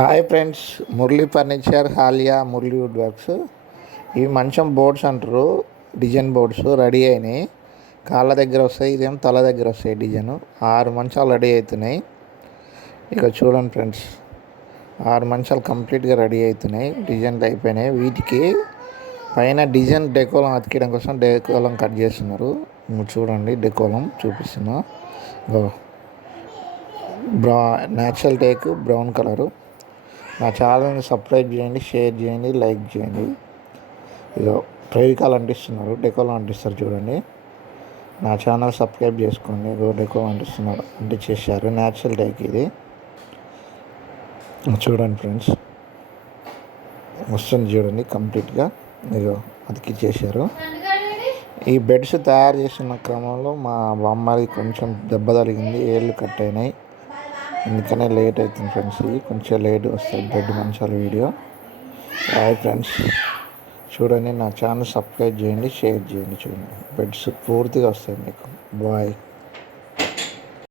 Hi friends Murali furniture Haliya Muraliwood works ఇవి మంచం boards అంటారు డిజైన్ బోర్డ్స్ రెడీ అయినాయి. కాళ్ళ దగ్గర వస్తాయి ఇదేం తల దగ్గర వస్తాయి డిజైన్ ఆరు మంచాలు రెడీ అవుతున్నాయి. ఇక చూడండి ఫ్రెండ్స్ ఆరు మంచాలు కంప్లీట్గా రెడీ అవుతున్నాయి. డిజైన్లు అయిపోయినాయి. వీటికి పైన డిజైన్ డెకోలం అతికడం కోసం డెకోలం కట్ చేస్తున్నారు. చూడండి డెకోలం చూపిస్తున్నా. బ్రా న్యాచురల్ టేక్ బ్రౌన్ కలరు నా ఛానల్ని సబ్స్క్రైబ్ చేయండి షేర్ చేయండి లైక్ చేయండి. ఇదో ప్రేరికాలు అంటిస్తున్నారు డెకోలు అంటిస్తారు చూడండి. నా ఛానల్ సబ్స్క్రైబ్ చేసుకోండి ఇదో డెకో అంటిస్తున్నారు అంటించేసారు న్యాచురల్ టైక్ ఇది. చూడండి ఫ్రెండ్స్ వస్తుంది చూడండి కంప్లీట్గా ఇదో అతికిచ్చేసారు ఈ బెడ్స్ తయారు చేసిన క్రమంలో మా బామ్మది కొంచెం దెబ్బ తగిలింది ఏళ్ళు కట్ అయినాయి. అందుకనే లేట్ అవుతుంది ఫ్రెండ్స్ ఇది కొంచెం లేట్ వస్తుంది బెడ్ మంచాల వీడియో హాయ్ ఫ్రెండ్స్ చూడండి నా ఛానల్ సబ్స్క్రైబ్ చేయండి షేర్ చేయండి చూడండి. బెడ్స్ పూర్తిగా వస్తాయి మీకు. బాయ్